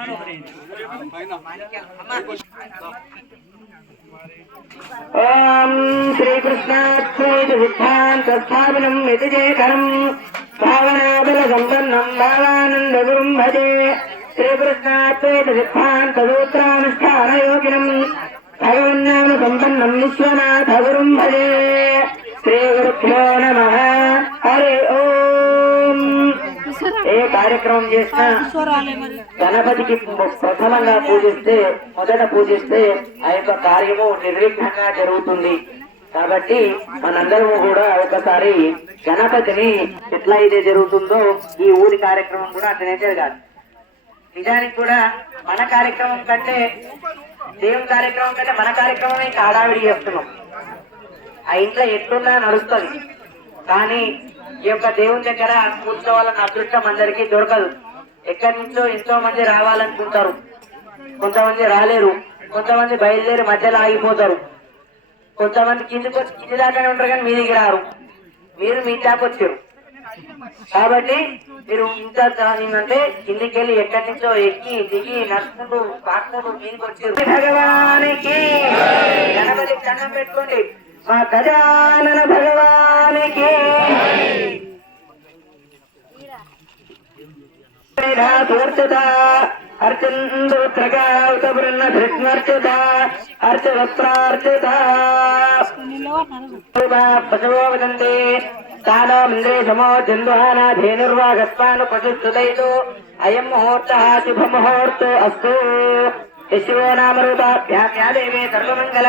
ओम श्री कृष्णाद्वैत सिद्धांत स्थापनम यतिजेकरम भावनाबल संपन्नम भावानंद गुरुम भजे श्री कृष्णाद्वैत सिद्धांत सूत्रानुष्ठान योगिनम भगवन्नाम संपन्नम विश्वनाथ गुरुम भजे श्री गुरुभ्यो नमः हरि ओम। ఏ కార్యక్రమం చేసినా గణపతికి ప్రథమంగా పూజిస్తే మొదట పూజిస్తే ఆ యొక్క కార్యము నిర్విఘ్నంగా జరుగుతుంది. కాబట్టి మనందరము కూడా ఒకసారి గణపతిని ఎట్లా అయితే జరుగుతుందో ఈ ఊరి కార్యక్రమం కూడా అట్లనే జరగాలి. నిజానికి కూడా మన కార్యక్రమం కంటే దేవుని కార్యక్రమం కంటే మన కార్యక్రమం ఇంకా హడావిడి చేస్తున్నాం. ఆ ఇంట్లో ఎట్లున్నా నడుస్తుంది. కానీ ఈ యొక్క దేవుని దగ్గర కూర్చోవాలన్న అదృష్టం అందరికీ దొరకదు. ఎక్కడి నుంచో ఎంతో మంది రావాలనుకుంటారు, కొంతమంది రాలేరు, కొంతమంది బయలుదేరి మధ్యలో ఆగిపోతారు, కొంతమంది కింది దాకానే ఉంటారు కానీ మీదికి రారు. మీరు మీ దాకా వచ్చారు కాబట్టి మీరు ఇంత అంటే కిందికి వెళ్ళి ఎక్కడి నుంచో ఎక్కి దిగి నడుచుకుంటూ పాటుకుంటూ మీదికి వచ్చారు. భగవానికి గణపతికి దండం పెట్టుకోండి. మా గజానన భగవానికి అర్చత అర్చంద్రగావృన్న ధృష్మర్చత అర్చవస్త్రార్చత పశవో వదంతే స్థానమింద్రే సమో జందుహానాధేనుర్వాగస్వాను పశుస్తుదైతో అయం ముహూర్త శుభ ముహూర్తో అస్తు. శివో నామరూపాభ్యాం యా దేవే సర్వమంగళ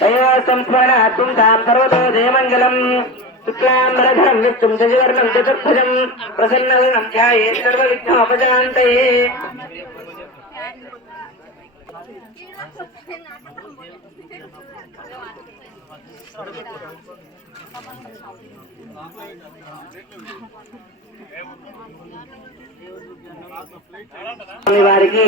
దైవ సంస్మరణార్థం తాం సర్వతో జయమంగళం. శుక్లాంబరధరం విష్ణుం శశివర్ణం చతుర్భుజం ప్రసన్నవదనం ధ్యాయేత్ సర్వవిఘ్నోపశాంతయే. వారికి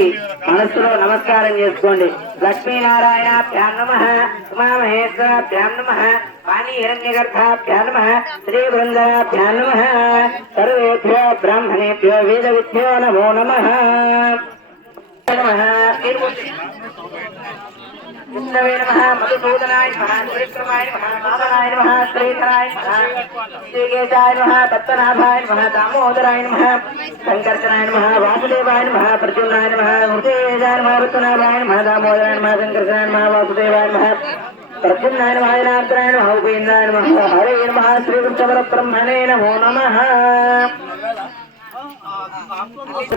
మనస్సులో నమస్కారం చేసుకోండి. లక్ష్మీనారాయణాభ్యాం నమః, ఉమామహేశ్వరాభ్యాం నమః, వాణి హిరణ్యగర్భాభ్యాం నమః, శ్రీ బృందాభ్యాం నమః. సర్వేభ్యో బ్రాహ్మణేభ్యో వేదవిద్భ్యో నమో నమః. విష్ణవే నమః, మధుసూదనాయ నమః, త్రివిక్రమాయ నమః, వామనాయ నమః, శ్రీధరాయ నమః, శ్రీకేశాయ నమః, పద్మనాభాయ నమః, దామోదరాయ నమః, సంకర్షణాయ నమః, వాసుదేవాయ నమః, ప్రద్యుమ్నాయ నమః, హృదయాయ నమః, పద్మనాభాయ నమః, దామోదరాయ నమః, సంకర్షణాయ నమః, వాసుదేవాయ నమః, ప్రద్యుమ్నాయ నమః, నారాయణాయ నమః, ఉపేంద్రాయ నమః. హరే నమః. శ్రీ కృష్ణపరబ్రహ్మణే నమో నమః.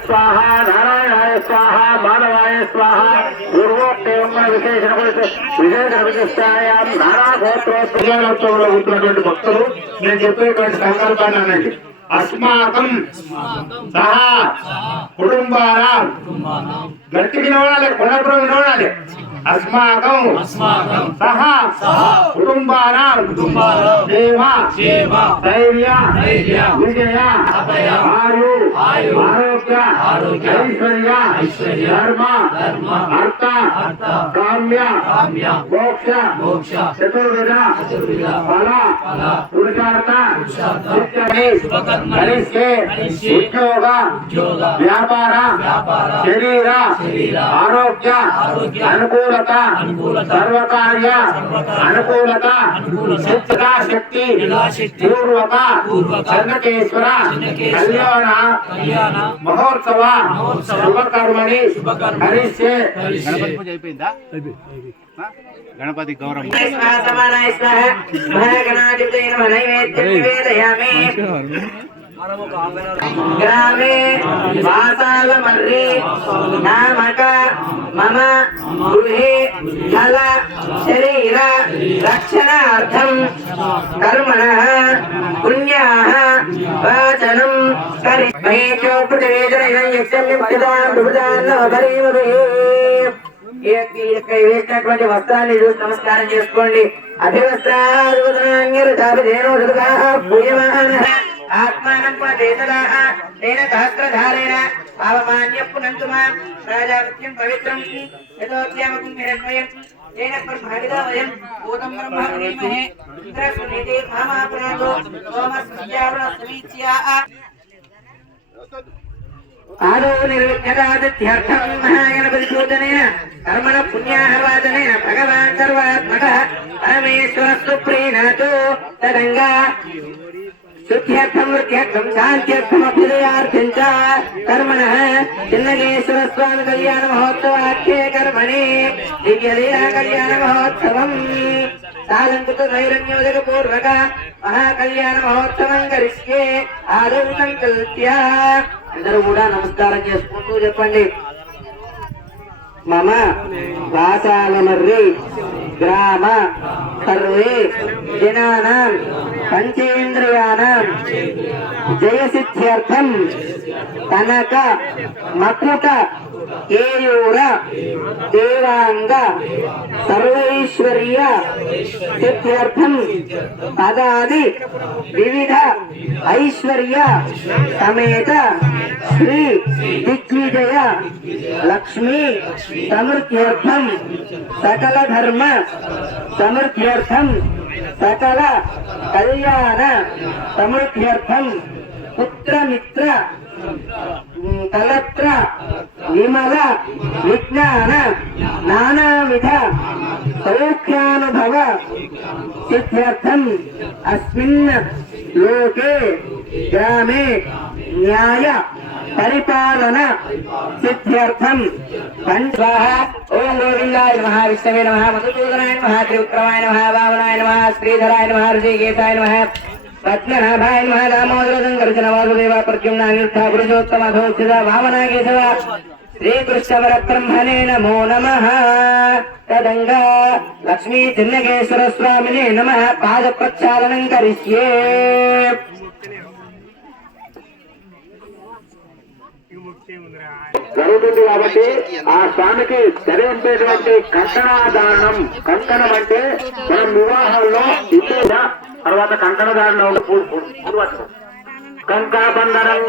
स्वाहा नारायणाय स्वाहा माधवाय स्वाहा పూర్వోక్తేమ విశేషణ విశిష్టాయాం నారాగోత్రోత్సవంలో ఉంటున్నటువంటి భక్తులు నేను చెప్పేటువంటి సంకల్పాన్ని అనండి. అస్మాకం సహా కుటుంబానాం గట్టిగా వినవాలి, కొనప్పుడు వినవాలి. अस्माकं सहा कुटुंबानां सेवा धैर्य विजय आयु आरोग्य ऐश्वर्य धर्म अर्थ काम्य मोक्ष चतुर्विध फल पुरुषार्थ उद्योग व्यापार शरीर आरोग्य अनुकूलता सर्वकार्य अनुकूलता शक्ति पूर्वक चन्नकेश्वर कल्याण महोत्सव शुभकर्मणि हरिष्ये. गणपति गौरव ग्रामे वासालमर्रि नामक मम गृहे फल शरीर रक्षणार्थं कर्मणः पुण्याः वाचनं करिष्ये पृथ्वीजनयं వేసినటువంటి వస్త్రాన్ని చూసి నమస్కారం చేసుకోండి. అభివస్త్రాన్ని ఆత్మానం తేన సహస్రధారేణ పావమాన్య పునంతుమా రాజావృత్యం పవిత్రం యథోద్యామకం హిరణ్మయం తేన బ్రహ్మణిదా వయం భూతం బ్రహ్మణీమహే ఇంద్రస్వనీతే మహాపురాతో సోమస్యావృ సమీచ్యా आदौ निर्विघ्नतादित्यर्थं महागणपतिपूजनेन कर्मण पुण्याहवाचनेन भगवान् सर्वात्मकः परमेश्वरः सुप्रीणातो तदङ्गा शुद्ध्यर्थं वृद्ध्यर्थं शान्त्यर्थम् अभ्युदयार्थं च कर्मणः चिन्नगेश्वर स्वामी कल्याण महोत्सवाख्ये कर्मणि दिव्यलीला कल्याण महोत्सवम् सालंकृत नैरण्योदक पूर्वक महाकल्याण महोत्सवं करिष्ये आदौ संकल्प्य అందరూ కూడా నమస్కారం చేసుకుంటూ చెప్పండి మమ వాసాలమర్రి గ్రామ సర్వే జనానాం పంచేంద్రియానాం జయసిద్ధ్యర్థం కనక మకుట కేయూర దేవాంగ సర్వైశ్వర్య సిద్ధ్యర్థం పదాది వివిధ ఐశ్వర్య సమేత శ్రీ దిగ్విజయ లక్ష్మీ సమృద్ధ్యర్థం సకల ధర్మ సమృద్ధ్యర్థం సకల కళ్యాణ సమృద్ధ్యర్థం పుత్రమిత్ర కలత్ర విమల విజ్ఞాన నానావిధ సౌఖ్యానుభవ సిద్ధ్యర్థం అస్మిన్ లోకే గ్రామే న్యాయ పరిపాలన సిద్ధ్యర్థం పంచాహ ఓం గోవిందాయ నమః విష్ణవే నమః మధుసూదనాయ నమః త్రివిక్రమాయ నమః వామనాయ నమః శ్రీధరాయ నమః ఋషికేశాయ నమః పద్మనాభాయ నమః దామోదర సంకర్షణ వాసుదేవ ప్రద్యుమ్న అనిరుద్ధ పురుషోత్తమ అధోక్షిత వామన కేశవ శ్రీకృష్ణ పరబ్రహ్మణే నమో నమః తదంగా లక్ష్మీ చిన్నగేశ్వర స్వామినే నమః పాద ప్రక్షాళనం కరిష్యే జరుగుతుంది కాబట్టి ఆ స్వామికి ధరించేటువంటి కంకణాదానం కంకణం అంటే మనం వివాహాల్లో ఇప్పుడు తర్వాత కంకణదానం కంకణ బంధనం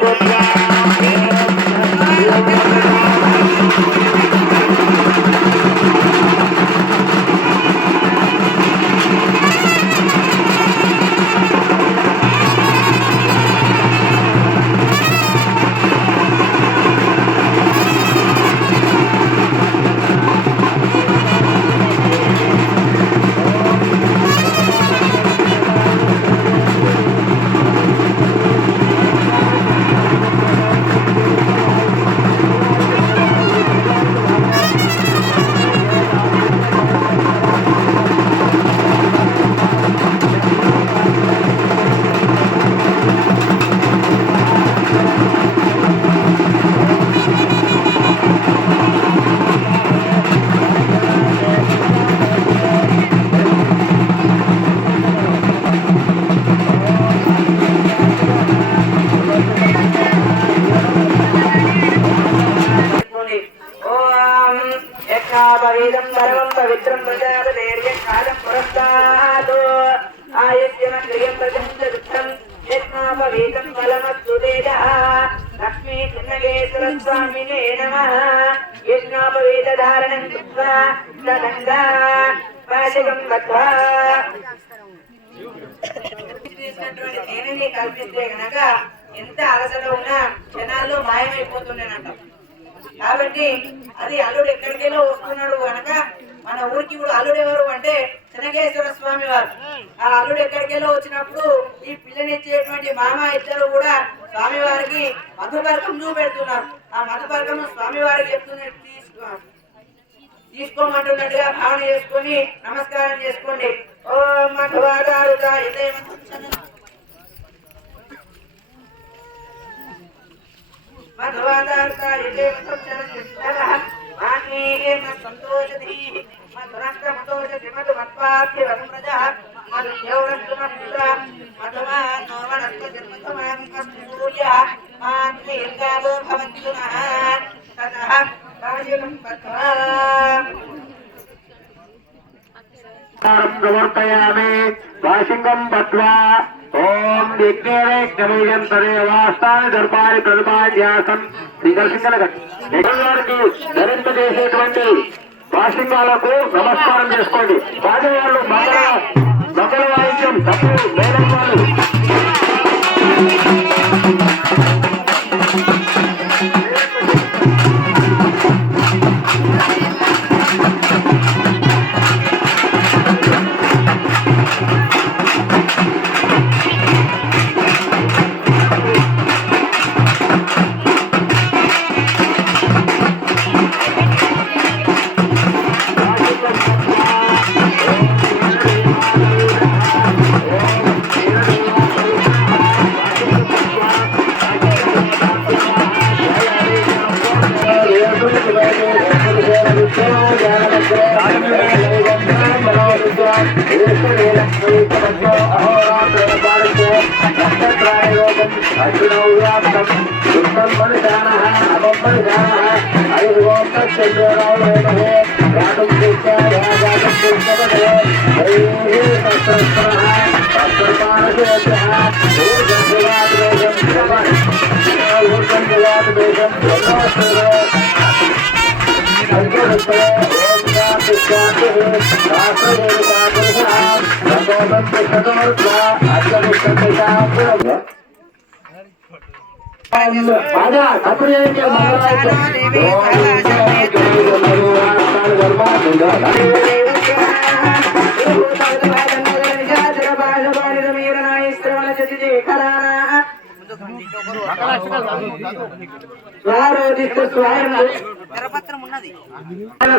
పవిత్రం పరమం పవిత్రం ప్రజాపతేర్యకాలం పురస్తాదో ఆయుష్యమ క్రియం ప్రజంతం యజ్ఞాపవీతం ఫలమస్తు వేదః లక్ష్మీ చిన్నగేశ్వర స్వామినే నమః యజ్ఞాపవీత ధారణం కృత్వా తదంగా పాశకం బద్ధ్వా దేనిని కల్పిస్తే గనక ఎంత అలసట ఉన్నా జనాల్లో మాయమైపోతుండేనంట. కాబట్టి అది అల్లుడు ఎక్కడికెళ్ళో వస్తున్నాడు కనుక మన ఊరికి కూడా అల్లుడు ఎవరు అంటే చెన్నకేశ్వర స్వామి వారు. ఆ అల్లుడు ఎక్కడికెళ్ళో వచ్చినప్పుడు ఈ పిల్లనిచ్చేటువంటి మామ ఇద్దరు కూడా స్వామి వారికి మధుపర్కం చూపెడుతున్నారు. ఆ మధుపర్కం స్వామి వారికి చెప్తున్నట్టు తీసుకోమంటున్నట్టుగా భావన చేసుకొని నమస్కారం చేసుకోండి. ఓం మధువాదారుతాయ ప్రవర్తయామి వాసింగం బద్ధ్వా ఓం విఘ్నేవేజ్ఞమీయం తదేవాస్తాని దర్బారి ప్రతిపాన్యాసం వారికి ధరింపజేసేటువంటి వాసింగాలకు నమస్కారం చేసుకోండి. పాదవాళ్ళు మంగళ వాయిద్యం తప్పు వేలం వాళ్ళు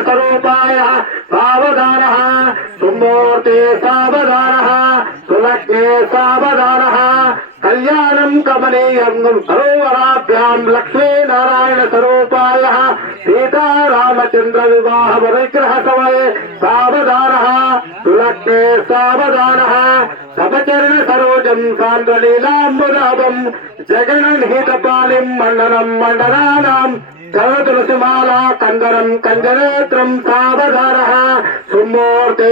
స్వరూపాయ సావధాన సుమూర్తే సావధాన సులగ్నే సావధాన కళ్యాణం కమనీయం సరోవరాభ్యాం లక్ష్మీనారాయణ స్వరూపాయ సీతారామచంద్ర వివాహ విగ్రహ సమయే సావధాన సులగ్నే సావధాన సమచరణ సరోజం సాంద్రలీలాంబుదాభం జగన్హితపాలిం మండనం మండనానాం తులసిమాలా కందరం కంజనేత్రం సావధాన సుమూర్తే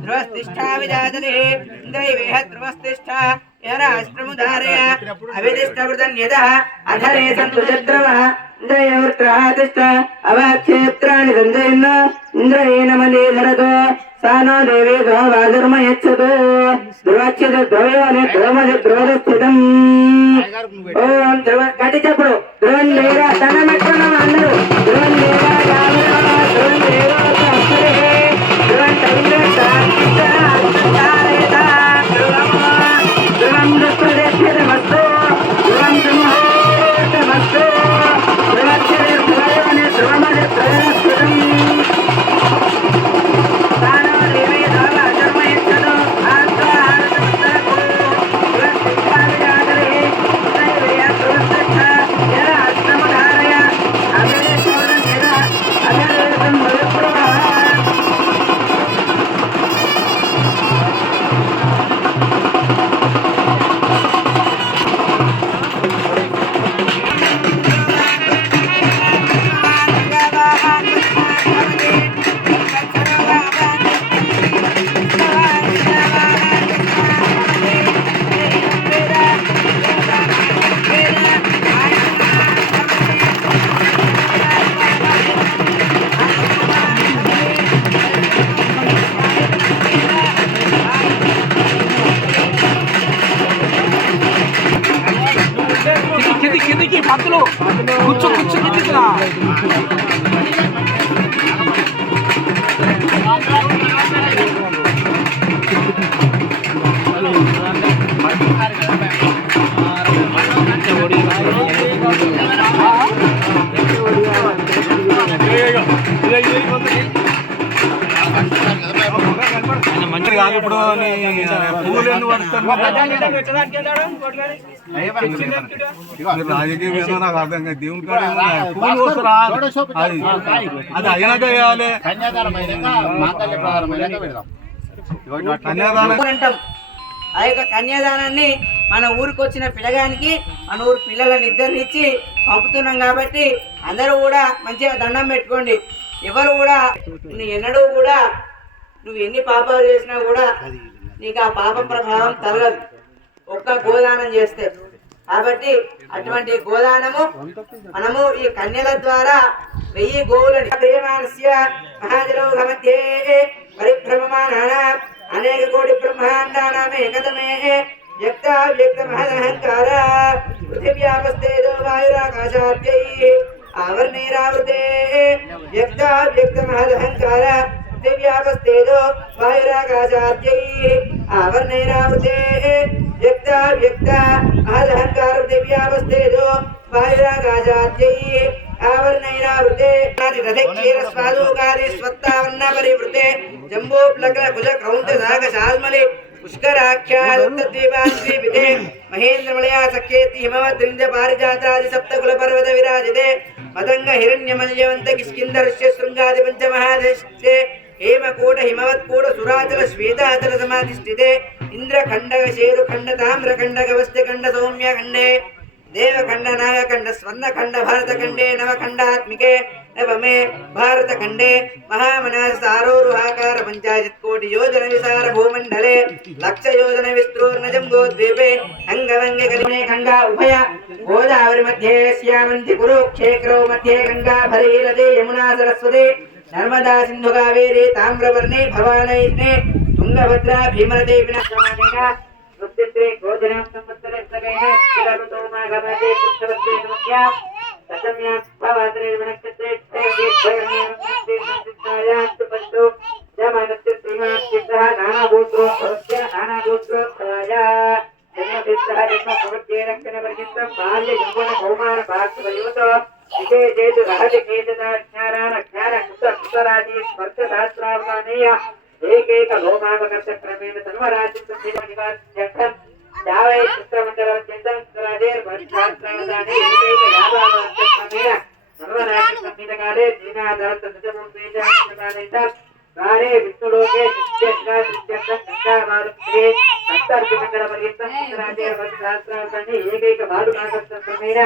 ధ్రువస్తిష్టా విజాతరే ఇంద్రైవేహ ధ్రువస్తిష్ట యరాష్ట్రముధారయ అవిదిష్టవృతన్యద అధరే సంతు చద్రవ ఇంద్రయవృత్రాతిష్ట అవాక్షేత్రాణి సంజయన్న ఇంద్రయేణ మలీధరతో సానో దేవీ వాధర్మయచ్చతో ధ్రువక్షిత ద్రవయోని ధ్రువమది ధ్రువస్థితం ఓం ధ్రువ గట్టి చెప్పుడు ధ్రువం లేరా దండం పెట్టుకున్నాం అందరూ ధ్రువం లేరా ధ్రువం లేరా ధ్రువం ధ్రువం దృష్టిమస్తు ధ్రువం సింహోమస్తు ధ్రువక్షరే ధ్రువయోని ధ్రువమది ధ్రువస్థితం కిందికి పత్తులు కూర్చో కిందికి రా మంచిది కాదు ఇప్పుడు పూలు ఎందుకు రాజకీయ నాకు అర్థం కాదు దేవుని కాడ పూలు వస్తారా అది అయినాక వేయాలి కన్యాదానం. ఆ యొక్క కన్యాదానాన్ని మన ఊరికి వచ్చిన పిల్లగానికి మన ఊరు పిల్లలని ఇద్దరిని ఇచ్చి పంపుతున్నాం కాబట్టి అందరూ కూడా మంచిగా దండం పెట్టుకోండి. ఎవరు కూడా ఎన్నడూ కూడా నువ్వు ఎన్ని పాపాలు చేసినా కూడా నీకు ఆ పాప ప్రభావం తగలదు ఒక్క గోదానం చేస్తే. కాబట్టి అటువంటి గోదానము మనము ఈ కన్యల ద్వారా 1000 గోవులని మహాజలౌఘమధ్యే పరిభ్రమమానాన అనేక కోటి బ్రహ్మాండానామేకతమే వ్యక్త వ్యక్త మహదహంకార పృథివ్యాపస్తేజో వాయురాకాశాద్యైః ఆవర్ణైరావృతే వ్యక్త వ్యక్త మహదహంకార పృథివ్యాపస్తేజో వాయురాకాశాద్యైః ఆవర్ణైరావృతే వ్యక్త వ్యక్త మహదహంకార పృథివ్యాపస్తేజో వాయురాకాశాద్యైః ఆవర్ణైరావృతే రథక్షీరస్వాదోకారి స్వత్తావర్ణ పరివృతే జంబోప్లగ్న కుజ క్రౌంచ సాగశాల్మలి పుష్కరాఖ్యాద్వీపాద్వీపితే మహేంద్రమలయా సఖ్యేతి హిమవద్రింజ పారిజాతాది సప్తకుల పర్వత విరాజితే మదంగ హిరణ్యమల్యవంత కిష్కిందర్శ్య శృంగాది పంచమహాదేశే హేమకూట హిమవత్కూట సురాచల శ్వేతాచల సమాధిష్ఠితే ఇంద్రఖండక శేరుఖండ తామ్రఖండక వస్తిఖండ సౌమ్యఖండే देवखंड नागखंड स्वर्णखंड भारतखंडे नवखंडात्मिके नवमे भारतखंडे महामनस आरोरुहाकार पंचायत कोटि योजन विसार भूमंडले लक्ष योजन विस्तृर्ण जम्बोद्वीपे अंगवंगे कलिने गंगा उभय गोदावरी मध्ये श्यामंति कुरुक्षेत्रो मध्ये गंगा भगीरथी यमुना सरस्वती नर्मदा सिंधु कावेरी ताम्रवर्णी भवानी तुंगभद्रा भीमनदी विनाशमानेन मुक्तित्रे गोजनां संवत्सरे सगैः शिलागतो माघमासे पुष्पवत्ते नमस्या दशम्यां भवात्रे विनक्षत्रे भयर्णीयं संसिद्धायास्तु पश्यो जमानस्य श्रीमान् नानागोत्रो भवत्य नानागोत्रोत्थाया जन्मसिद्धः जन्मप्रवृत्ते रक्षणपर्यन्तं बाल्य यौवन कौमार भास्वयोतो विशेषेतु रहजकेतदा ज्ञानान ज्ञानकुतरादि स्पर्शशास्त्रावधानेय एकैक लोमावकर्षक्रमेण तन्वराज्यसंधिनिवास्यर्थं जावै चित्रमण्डलवत्यन्तरादेर्भट्टास्त्रावधाने एकैक यावावकर्षक्रमेण तन्वराज्यसंहितकाले दीनादारतनिजमूर्तेजाकालेत काले विष्णुलोके नित्यश्राद्रित्यर्थसंस्कारमारुत्रे सप्तार्थिमण्डलपर्यन्तं तन्वरादेर्भट्टास्त्रावधाने एकैक बालुकाकर्षक्रमेण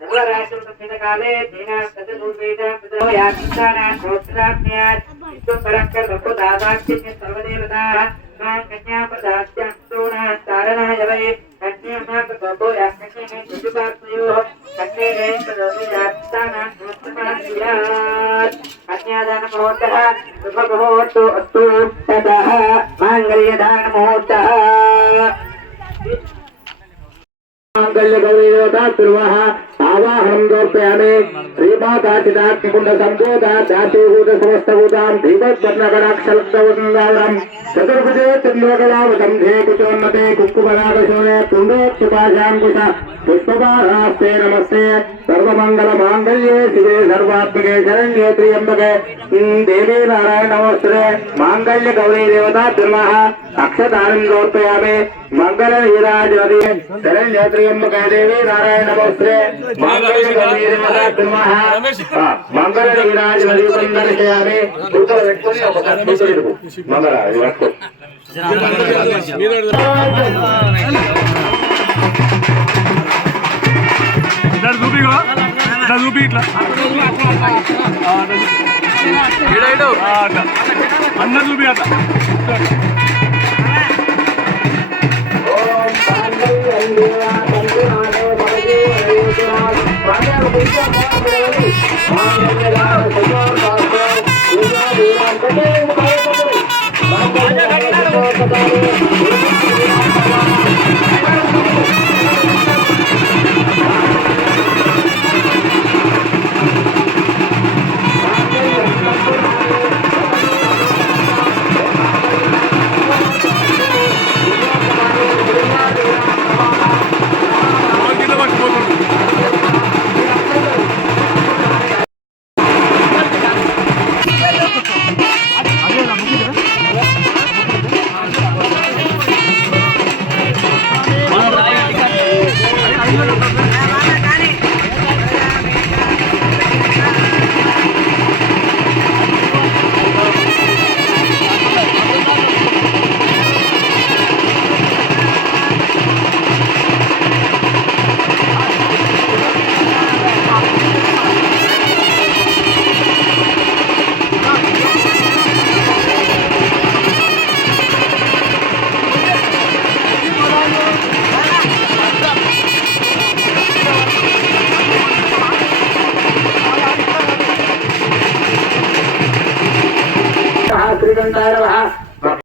सर्वराष्ट्रसंहितकाले दीनादशपूर्वेजां यात्सानां गोत्राज्ञात् विश्वपरक्कर वपुदादाक्षिण्य सर्वदेवताः मां कन्यापदास्यां सोणाः तारणाय वै कन्यामां प्रभो यास्कन्ये शिशुपात्मयोः कन्ये यात्सानां गोत्रमान्यात् कन्यादानमुहूर्तः शुभमुहूर्तो अस्तु ततः माङ्गल्यदानमुहूर्तः मांगल्यगौरीदेवता तिरुवः आवाहनं समर्पयामि श्रीमाताचिदाग्निकुण्ड सम्भूता दासीभूत समस्तभूतां दीपवर्णकटाक्षलब्धवृन्दावनं चतुर्भुजे त्रिलोकलावतं धे कुचोन्नते कुक्कुमनागशूने पुण्डोक्षुपाशाङ्कुश पुष्पपादास्ते नमस्ते सर्वमङ्गलमाङ्गल्ये शिवे सर्वात्मके शरण्ये त्र्यम्बके देवी नारायण नमोस्तुते मांगल्यगौरीदेवता तिरुवः अक्षतानं समर्पयामि मंगलनीराजवती शरण्ये त्र्यम्बके देवी नारायण नमोस्तुते मांगल्यगौरीदेवता तिरुवः मंगलनीराजवती वन्दर्शयामि दुर्गलव्यक्तिं अपकर्षितुं मंगलाविरक्तु इधर చూపిగా ఇట్లా చూపి ఇట్లా అందరు చూపి అట్లా Thank you.